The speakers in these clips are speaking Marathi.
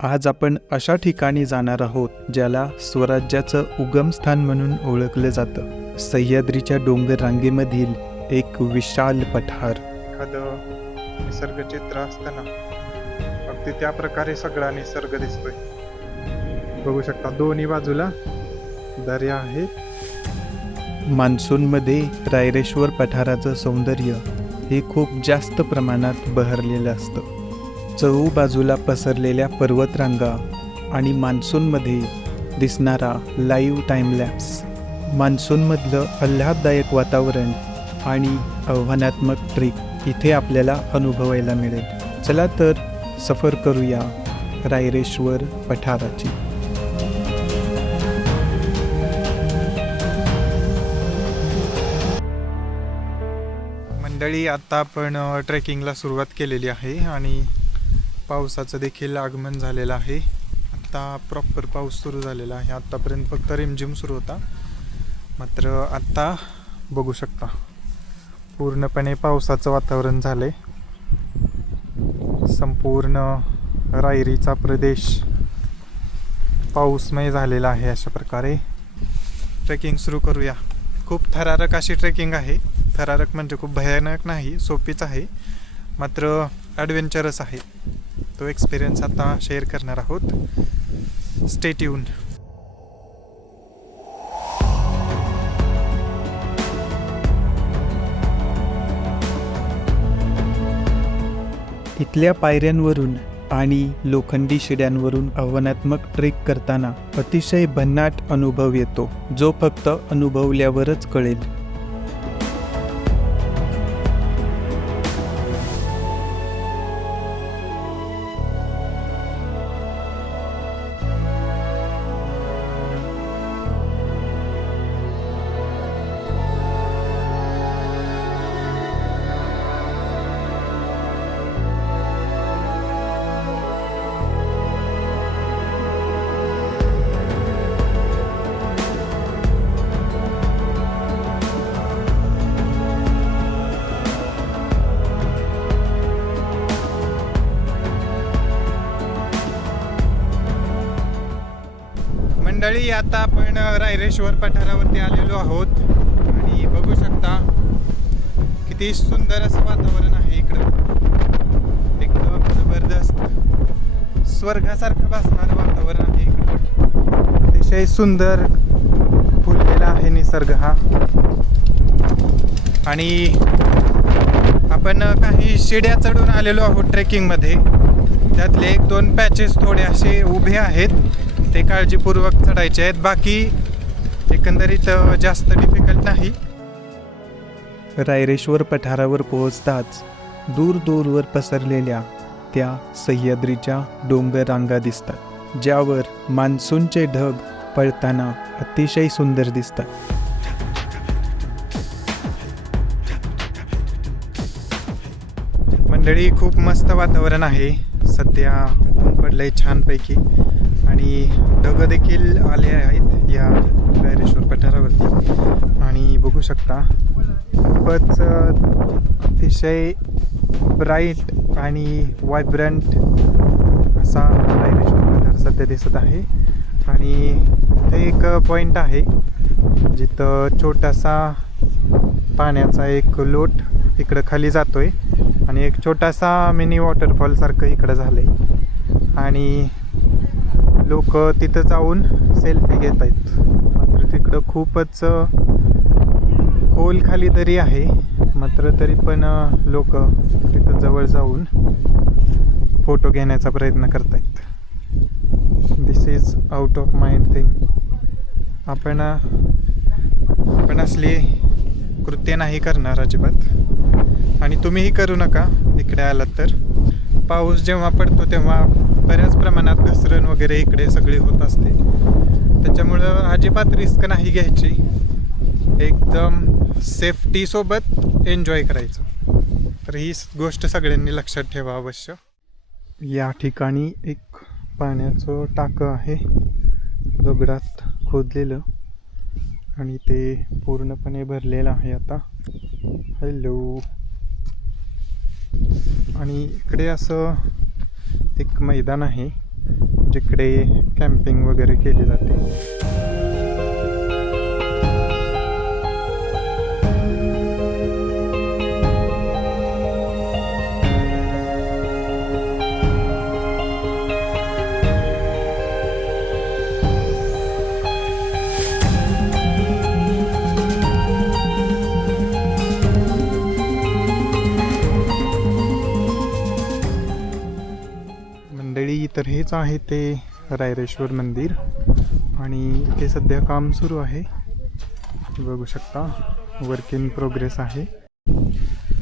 आज आपण अशा ठिकाणी जाणार आहोत ज्याला स्वराज्याचं उगमस्थान म्हणून ओळखलं जातं. सह्याद्रीच्या डोंगर रांगेमधील एक विशाल पठार. एखादं निसर्गचित्र असतं ना, अगदी त्या प्रकारे सगळा निसर्ग दिसतोय. बघू शकता दोन्ही बाजूला दर्या आहे. मान्सूनमध्ये रायरेश्वर पठाराचं सौंदर्य हे खूप जास्त प्रमाणात बहरलेलं असतं. चहूबाजूला पसरलेल्या पर्वतरांगा आणि मान्सूनमध्ये दिसणारा लाईव्ह टाईमलॅप्स. मान्सूनमधलं आल्हाददायक वातावरण आणि आव्हानात्मक ट्रेक इथे आपल्याला अनुभवायला मिळेल. चला तर सफर करूया रायरेश्वर पठाराची. मंडळी, आता आपण ट्रेकिंगला सुरुवात केलेली आहे आणि पावसाचं देखील आगमन झालेलं आहे. आता प्रॉपर पाऊस सुरू झालेला आहे. आत्तापर्यंत फक्त रिमझिम सुरू होता, मात्र आत्ता बघू शकता पूर्णपणे पावसाचं वातावरण झाले. संपूर्ण रायरीचा प्रदेश पाऊसमय झालेला आहे. अशा प्रकारे ट्रेकिंग सुरू करूया. खूप थरारक अशी ट्रेकिंग आहे. थरारक म्हणजे खूप भयानक नाही, सोपीच आहे, मात्र ॲडव्हेंचरस आहे. तो एक्सपिरियन्स आता शेअर करणार आहोत. Stay tune. इथल्या पायऱ्यांवरून आणि लोखंडी शिड्यांवरून आव्हानात्मक ट्रेक करताना अतिशय भन्नाट अनुभव येतो, जो फक्त अनुभवल्यावरच कळेल. मंडळी, आता आपण रायरेश्वर पठारावरती आलेलो आहोत आणि बघू शकता किती सुंदर असं वातावरण आहे इकडं. एकदम जबरदस्त स्वर्गासारखं भासणारं वातावरण आहे इकडं. अतिशय सुंदर फुललेला आहे निसर्ग हा. आणि आपण काही शिड्या चढून आलेलो आहोत ट्रेकिंगमध्ये. त्यातले 1-2 पॅचेस थोडे असे उभे आहेत, ते काळजीपूर्वक चढायचे आहेत. बाकी एकंदरीत जास्त डिफिकल्ट नाही. रायरेश्वर पठारावर पोहोचताच दूर दूरवर पसरलेल्या त्या सह्याद्रीच्या डोंगर रांगा दिसतात, ज्यावर मान्सूनचे ढग पळताना अतिशय सुंदर दिसतात. मंडळी, खूप मस्त वातावरण आहे. सध्या ऊन पडलंय छानपैकी आणि ढग देखील आले आहेत या रायरेश्वर पठारावरती. आणि बघू शकता खूपच अतिशय ब्राईट आणि वायब्रंट असा रायरेश्वर पठार सध्या दिसत आहे. आणि हे एक पॉईंट आहे जिथं छोटासा पाण्याचा एक लोट इकडं खाली जातोय आणि एक छोटासा मिनी वॉटरफॉल सारखं इकडं झालंय. आणि लोक तिथं जाऊन सेल्फी घेत आहेत. मात्र तिकडं खूपच खोल खाली दरी आहे, मात्र तरी पण लोक तिथं जवळ जाऊन फोटो घेण्याचा प्रयत्न करत आहेत. This is out of mind thing. आपण असली कृत्य नाही करणार अजिबात, आणि तुम्हीही करू नका इकडे आलात तर. पाऊस जेव्हा पडतो तेव्हा बऱ्याच प्रमाणात घसरण वगैरे इकडे सगळी होत असते, त्याच्यामुळं अजिबात रिस्क नाही घ्यायची. एकदम सेफ्टीसोबत एन्जॉय करायचं. तर ही गोष्ट सगळ्यांनी लक्षात ठेवा अवश्य. या ठिकाणी एक पाण्याचं टाकं आहे, दगडात खोदलेलं, आणि ते पूर्णपणे भरलेलं आहे आता. हॅलो. आणि इकडे असं एक मैदान आहे जिकडे कॅम्पिंग वगैरे केली जाते. मंडळी, तर हेच आहे ते रायरेश्वर मंदिर आणि इथे सध्या काम सुरू आहे. बघू शकता, वर्क इन प्रोग्रेस आहे.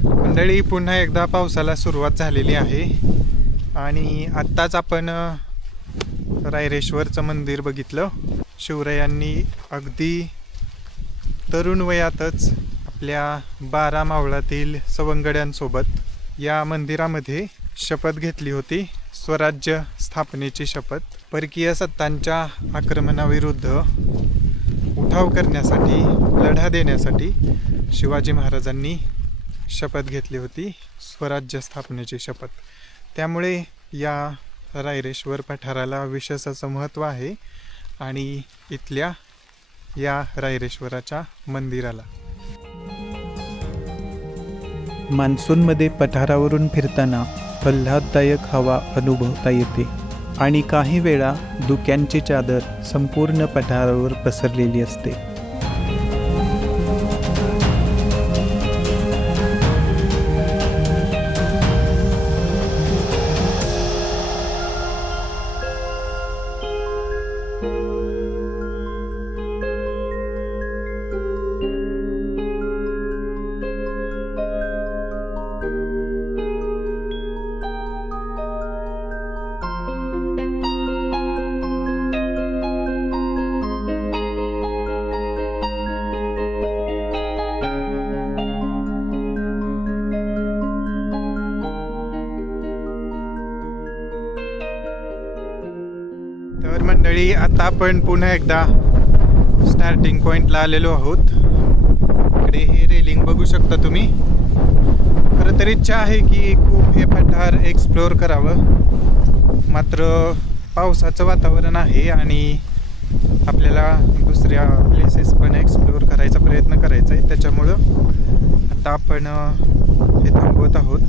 मंडळी, पुन्हा एकदा पावसाला सुरुवात झालेली आहे आणि आत्ताच आपण रायरेश्वरचं मंदिर बघितलं. शिवरायांनी अगदी तरुण वयातच आपल्या 12 मावळातील सवंगड्यांसोबत या मंदिरामध्ये शपथ घेतली होती. स्वराज्य स्थापनेची शपथ. परकीय सत्तांच्या आक्रमणाविरुद्ध उठाव करण्यासाठी, लढा देण्यासाठी शिवाजी महाराजांनी शपथ घेतली होती, स्वराज्य स्थापनेची शपथ. त्यामुळे या रायरेश्वर पठाराला विशेष असं महत्त्व आहे आणि इथल्या या रायरेश्वराच्या मंदिराला. मान्सूनमध्ये पठारावरून फिरताना आल्हाददायक हवा अनुभवता येते आणि काही वेळा धुक्यांची चादर संपूर्ण पठारावर पसरलेली असते. तर मंडळी, आता आपण पुन्हा एकदा स्टार्टिंग पॉईंटला आलेलो आहोत. इकडे हे रेलिंग बघू शकता तुम्ही. खरं तर इच्छा आहे की खूप हे पठार एक्सप्लोअर करावं, मात्र पावसाचं वातावरण आहे आणि आपल्याला दुसऱ्या प्लेसेस पण एक्सप्लोअर करायचा प्रयत्न करायचा आहे. त्याच्यामुळं आता आपण हे थांबवत आहोत.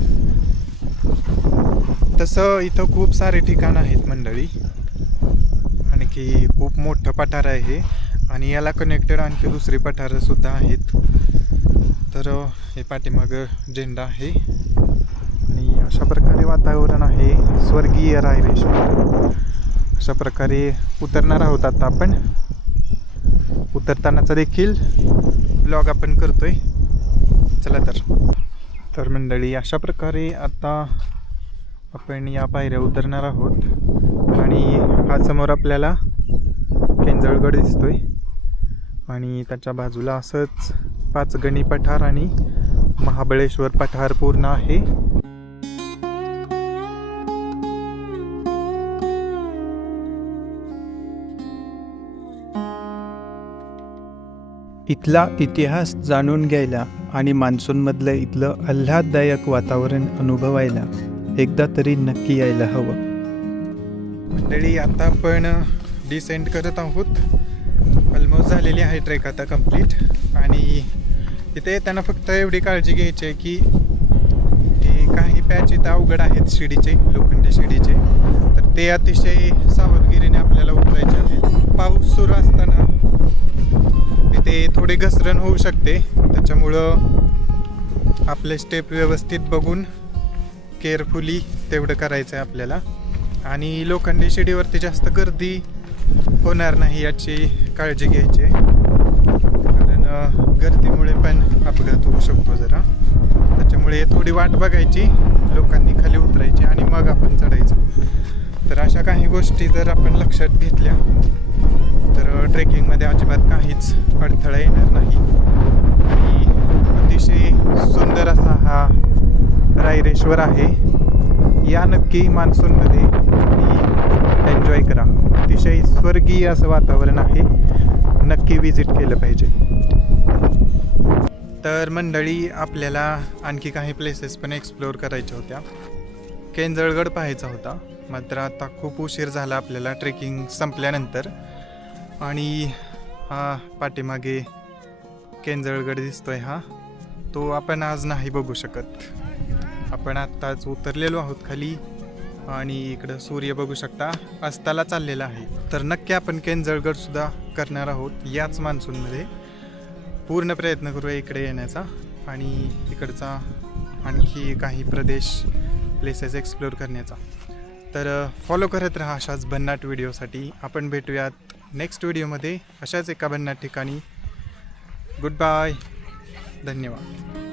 तसं इथं खूप सारे ठिकाणं आहेत मंडळी, आणखी खूप मोठं पठार आहे आणि याला कनेक्टेड आणखी दुसरी पठारंसुद्धा आहेत. तर हे पाठीमागं झेंडा आहे आणि अशा प्रकारे वातावरण आहे स्वर्गीय रायरेश्वर. अशा प्रकारे उतरणार आहोत आता आपण. उतरतानाचा देखील ब्लॉग आपण करतोय. चला तर मंडळी, अशा प्रकारे आता आपण या पायऱ्या उतरणार आहोत आणि हा समोर आपल्याला केंजळगड दिसतोय आणि त्याच्या बाजूला असंच पाचगणी पठार आणि महाबळेश्वर पठार पूर्ण आहे. इथला इतिहास जाणून घ्यायला आणि मान्सूनमधलं इथलं आल्हाददायक वातावरण अनुभवायला एकदा तरी नक्की यायला हवं. मंडळी, आता आपण डिसेंड करत आहोत. ऑलमोस्ट झालेली आहे ट्रेक आता कंप्लीट आणि इथे येताना फक्त एवढी काळजी घ्यायची आहे की हे काही पॅच इथं अवघड आहेत शिडीचे, लोखंडी शिडीचे, तर ते अतिशय सावधगिरीने आपल्याला उतरायचे आहेत. पाऊस सुरू असताना तिथे थोडी घसरण होऊ शकते, त्याच्यामुळं आपले स्टेप व्यवस्थित बघून केअरफुली तेवढं करायचं आहे आपल्याला. आणि लोखंडी शिडीवरती जास्त गर्दी होणार नाही याची काळजी घ्यायची आहे, कारण गर्दीमुळे पण अपघात होऊ शकतो जरा. त्याच्यामुळे थोडी वाट बघायची, लोकांनी खाली उतरायची आणि मग आपण चढायचं. तर अशा काही गोष्टी जर आपण लक्षात घेतल्या तर ट्रेकिंगमध्ये अजिबात काहीच अडथळा येणार नाही. आणि अतिशय सुंदर असा हा रायरेश्वर आहे. या नक्की मान्सूनमध्ये आणि एन्जॉय करा. अतिशय स्वर्गीय असं वातावरण आहे, नक्की विजिट केलं पाहिजे. तर मंडळी, आपल्याला आणखी काही प्लेसेस पण एक्सप्लोअर करायच्या होत्या. केंजळगड पाहायचा होता, मात्र आता खूप उशीर झाला आपल्याला ट्रेकिंग संपल्यानंतर. आणि हा पाठीमागे केंजळगड दिसतोय, हा तो आपण आज नाही बघू शकत. आपण आत्ताच उतरलेलो आहोत खाली आणि इकडं सूर्य बघू शकता अस्ताला चाललेला आहे. तर नक्की आपण केंजळगड सुद्धा करणार आहोत याच मान्सूनमध्ये. पूर्ण प्रयत्न करूया इकडे येण्याचा आणि इकडचा आणखी काही प्रदेश प्लेसेस एक्सप्लोअर करण्याचा. तर फॉलो करत राहा अशाच भन्नाट व्हिडिओसाठी. आपण भेटूयात नेक्स्ट व्हिडिओमध्ये अशाच एका भन्नाट ठिकाणी. गुड बाय, धन्यवाद.